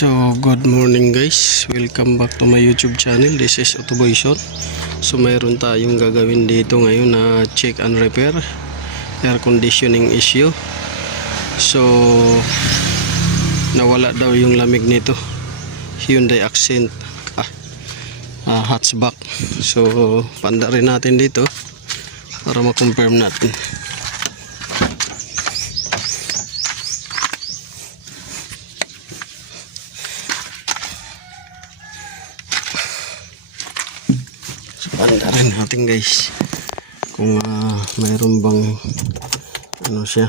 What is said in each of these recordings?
So good morning guys, welcome back to my YouTube channel. This is Autoboyson. So mayroon tayong gagawin dito ngayon na check and repair air conditioning issue. So nawala daw yung lamig nito, Hyundai Accent hatchback. So panda rin natin dito para ma-confirm natin. Pandarin natin guys kung mayroon bang ano siya,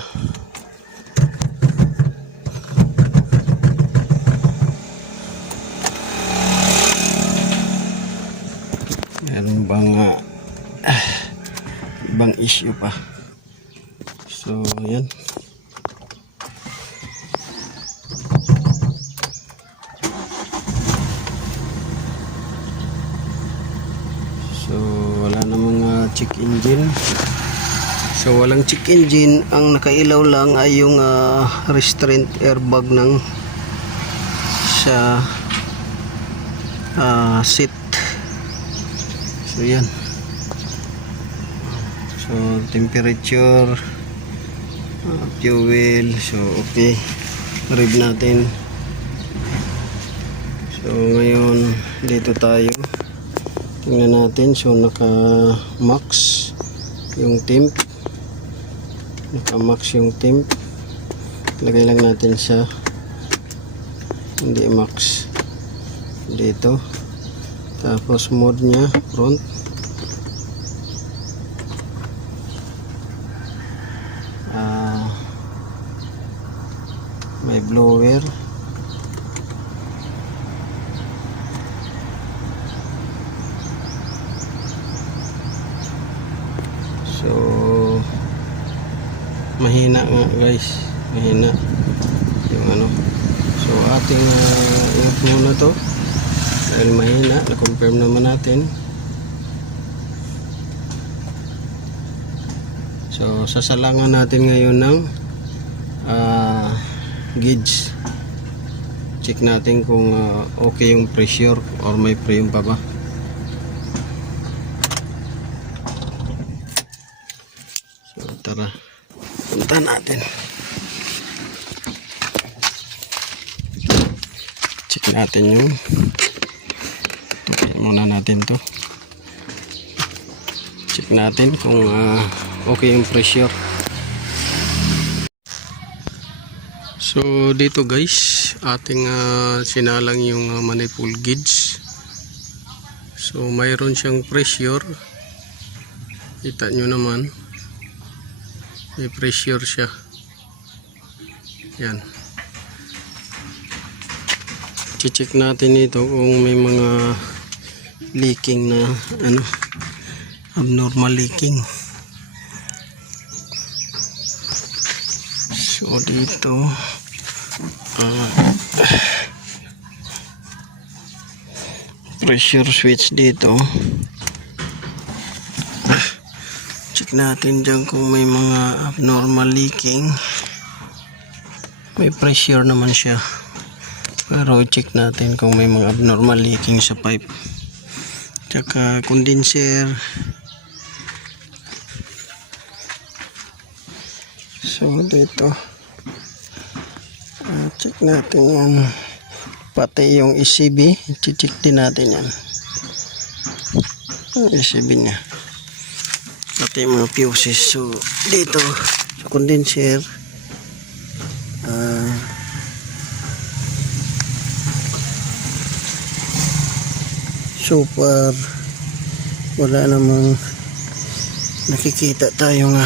mayroon bang ibang issue pa. So yan, so wala namang check engine. So walang check engine, ang nakailaw lang ay yung restraint airbag ng sa seat. So yan, so temperature, fuel, so okay, rev natin. So ngayon dito tayo, tingnan natin. So naka max yung temp, naka max yung temp. Lagay lang natin sa hindi max dito, tapos mode nya front, may blower, so mahina nga guys, mahina yung ano. So ating i-off muna to dahil mahina, na-confirm naman natin. So sasalangan natin ngayon ng gauge. Check natin kung okay yung pressure or may preyong pa ba. So tara, punta natin. Check natin yung, okay muna natin to. Check natin kung okay yung pressure. So dito guys, ating sinalang yung manifold gauge. So mayroon siyang pressure, kita nyo naman, may pressure siya. Yan, check natin ito kung may mga leaking na ano, abnormal leaking. So dito pressure switch dito, check natin dyan kung may mga abnormal leaking. May pressure naman siya, pero check natin kung may mga abnormal leaking sa pipe. Tsaka condenser. So dito check natin yan, pati yung ECB, check din natin yan, yung ECB nya, pati mga fuses. So dito sa condenser, super wala namang nakikita tayong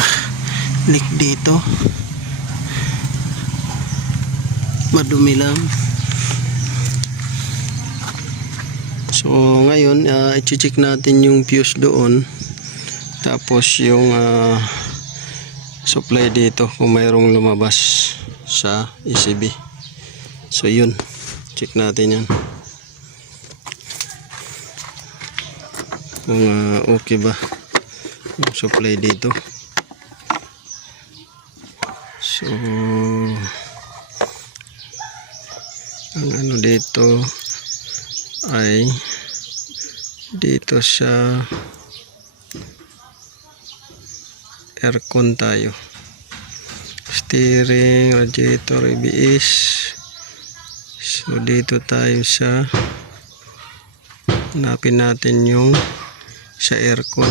leak dito, madumi lang. So ngayon i-check natin yung fuse doon, tapos yung supply dito kung mayroong lumabas sa ECB. So yun, check natin yan kung okay ba yung supply dito. So Ang ano dito ay dito sa aircon tayo. Steering, radiator, ABS. So dito tayo sa hanapin natin yung sa aircon.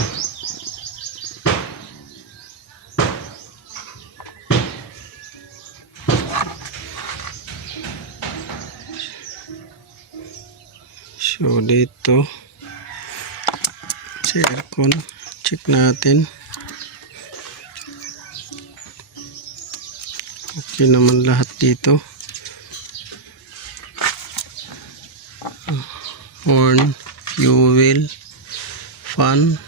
So dito sa aircon, check natin. Okay naman lahat dito. Horn, fuel, fan.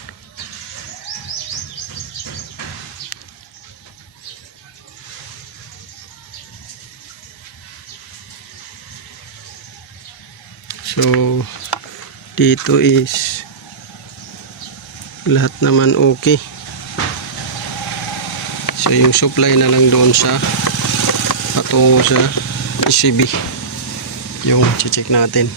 So dito is lahat naman okay. So yung supply na lang doon sa patungo sa ECB yung check natin.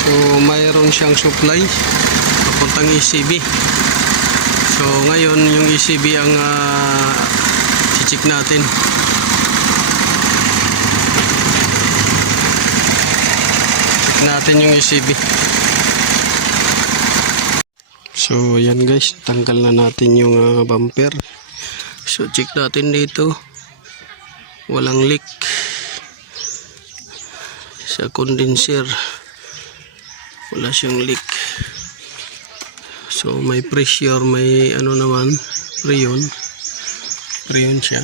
So mayroon siyang supply papuntang ECB. So ngayon yung ECB ang check natin. Check natin yung ECB. So ayan guys, tanggal na natin yung bumper. So check natin dito. Walang leak sa condenser. Wala siyang leak. So may pressure, may ano naman, freon siya.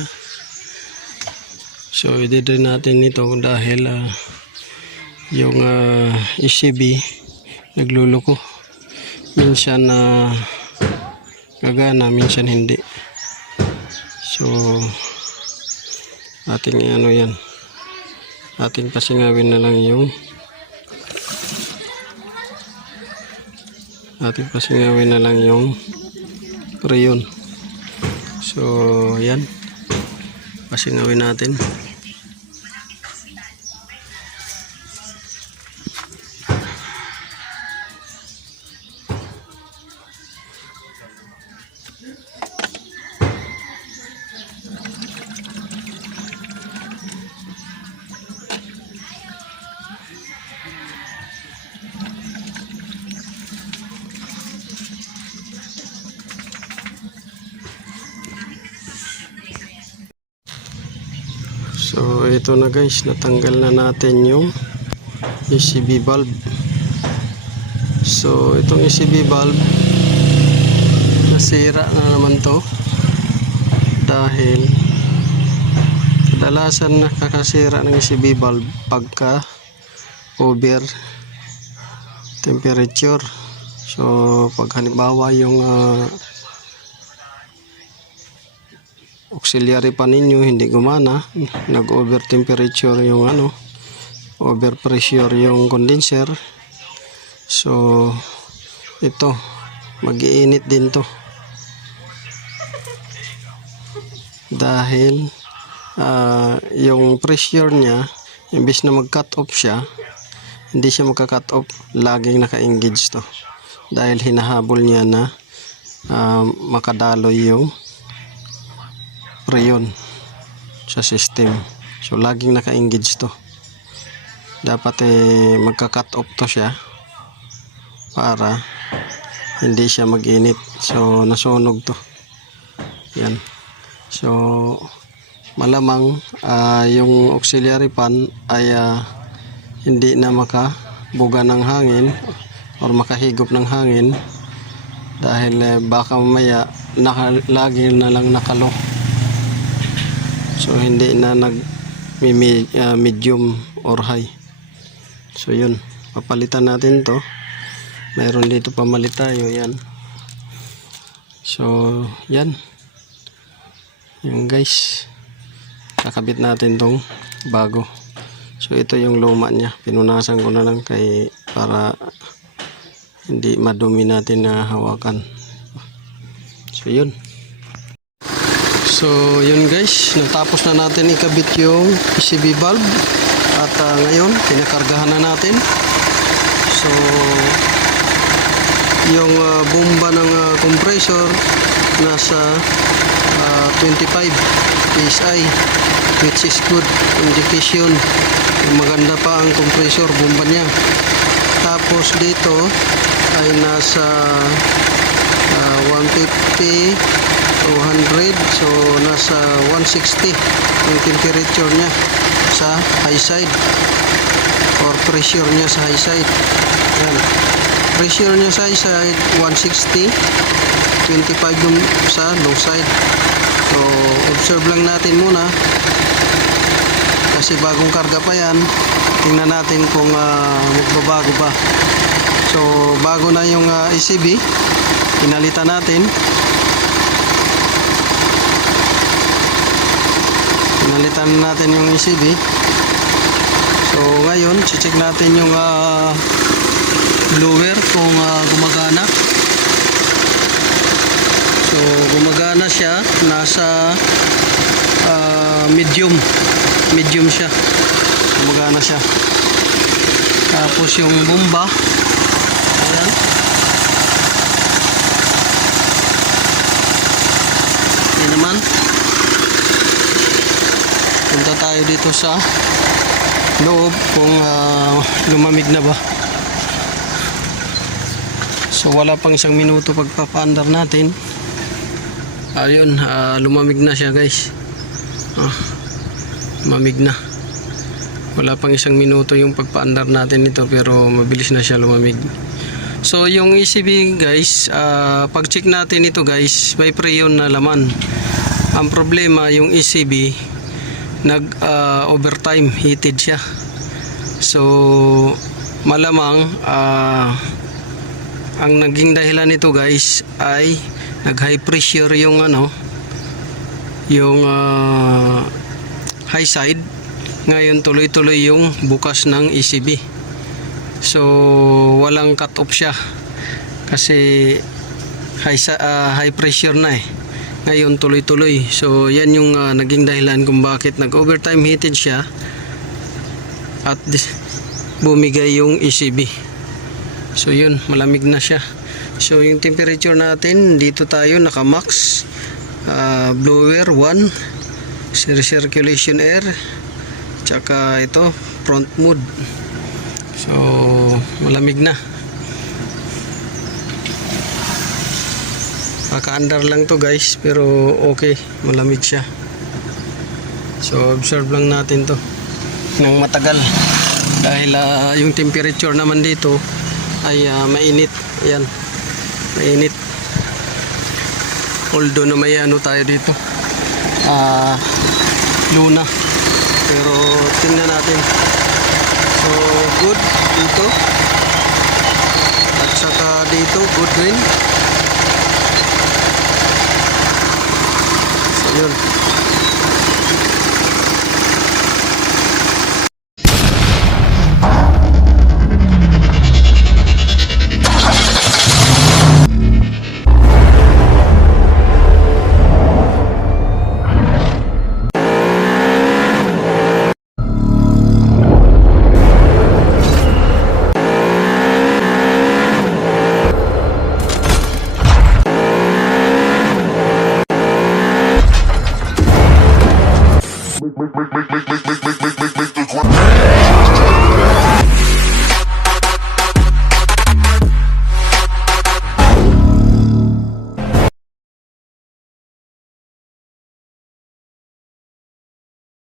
So i-drain natin ito dahil yung ECB nagluloko. Minsan gagana, minsan hindi. So ating ano yan, ating pasingawin na lang yung freon. So yan, pasingawin natin. So ito na guys, natanggal na natin yung ECB valve. So itong ECB valve nasira na naman to dahil kadalasan nakakasira ng ECB valve pagka over temperature. So pag halimbawa yung auxiliary pa ninyo hindi gumana, nag-over temperature yung over pressure yung condenser, so ito mag-iinit din to dahil yung pressure niya imbis na mag-cut off siya, hindi siya magka-cut off, laging naka-engage to. dahil hinahabol niya na makadaloy yung freon sa system. So laging naka-engage to. Dapat magka-cut off to siya para hindi siya mag-init. So nasunog to. Yan. So malamang yung auxiliary fan ay hindi na makabuga ng hangin or makahigop ng hangin dahil baka mamaya lagi na lang nakalo. So hindi na medium or high. So yun, papalitan natin to. Mayroon dito pamalit tayo, yan. So yan. Yan guys. Kakabit natin tong bago. So ito yung luma niya. Pinunasan ko na lang para hindi madumi natin na hawakan. So yun. So yun guys, natapos na natin ikabit yung PCB valve at ngayon pinakargahan na natin. So yung bomba ng compressor nasa 25 PSI, which is good indication. Maganda pa ang compressor bomba niya. Tapos dito ay nasa 150 200, so nasa 160 yung temperature niya sa high side or pressure niya sa high side. Yan. Pressure niya sa high side 160, 25 yung sa low side. So observe lang natin muna kasi bagong karga pa yan. Tingnan natin kung magbabago pa. So bago na yung ECB, pinalitan natin. Pinalitan natin yung ECB. So ngayon, check natin yung blower kung gumagana. So gumagana siya, nasa medium siya. Gumagana siya. Tapos yung bomba, ayan. Yan naman. Punta tayo dito sa loob kung lumamig na ba. So wala pang 1 minuto pagpapaandar natin. Ayun, lumamig na siya guys. Lumamig na. Wala pang 1 minuto yung pagpaandar natin nito pero mabilis na siya lumamig. So yung ECB guys, pag check natin ito guys, may freon na laman. Ang problema yung ECB overtime heated siya. So malamang ang naging dahilan nito guys ay nag high pressure yung yung high side. Ngayon tuloy-tuloy yung bukas ng ECB. So walang cut off siya kasi high pressure na ngayon tuloy-tuloy. So yan yung naging dahilan kung bakit nag-overtime heated siya at bumigay yung ECB. So yun, malamig na siya. So yung temperature natin, dito tayo naka-max. Blower 1, recirculation air, tsaka ito front mode. So malamig na. Kaka-andar lang to guys, pero okay, malamig siya. So observe lang natin to ng matagal dahil yung temperature naman dito ay mainit. Ayan, mainit. Although na may tayo dito luna, pero tingnan natin. So good dito at saka dito good rin.